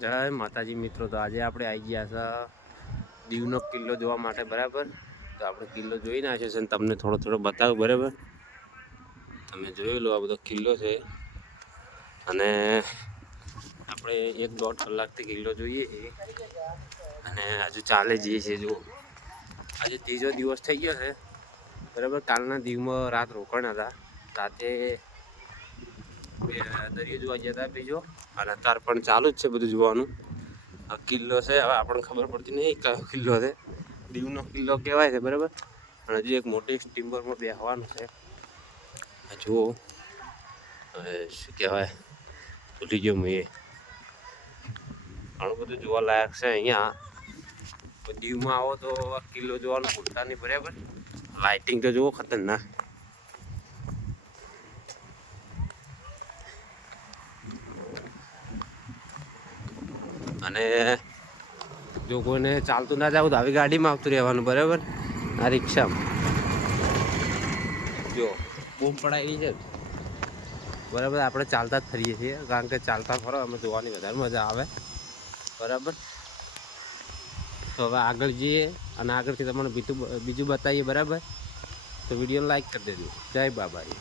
જય માતાજી મિત્રો. તો આજે આપણે આવી ગયા છે દીવનો કિલ્લો જોવા માટે, બરાબર. તો આપણે કિલ્લો જોઈ નાખ્યો છે અને તમને થોડો થોડો બતાવું, બરાબર. તમે જોઈ લો, આ બધો કિલ્લો છે અને આપણે 1-1.5 કલાકથી કિલ્લો જોઈએ અને હજુ ચાલે જઈએ છીએ. જો આજે ત્રીજો દિવસ થઈ ગયો છે, બરાબર. કાલના દીવમાં રાત રોકાણ હતા, રાતે દરિયો જોવા ગયા હતા બીજો, અને અત્યારે પણ ચાલુ જ છે બધું જોવાનું. આ કિલ્લો છે, હવે આપણને ખબર પડતી નહીં કયો કિલ્લો છે. દીવનો કિલ્લો કહેવાય છે, બરાબર. અને હજુ એક મોટી સ્ટીમરમાં બેસવાનું છે. જુઓ, શું કહેવાય, ભૂલી ગયો મેં. ઘણું બધું જોવાલાયક છે અહીંયા. દીવમાં આવો તો આ કિલ્લો જોવાનું ભૂલતા નહીં, બરાબર. લાઇટિંગ તો જુઓ, ખતરનાક. અને જો કોઈને ચાલતું ના જવું તો આવી ગાડીમાં આવતું રહેવાનું, બરાબર. આ રિક્ષામાં જો બૂમ પડાયેલી છે, બરાબર. આપણે ચાલતા જ ફરીએ છીએ, કારણ કે ચાલતા ફરો અમે જોવાની વધારે મજા આવે, બરાબર. તો હવે આગળ જઈએ અને આગળથી તમને બીજું બતાવીએ, બરાબર. તો વિડીયો લાઈક કરી દેજો. જય બાબાજી.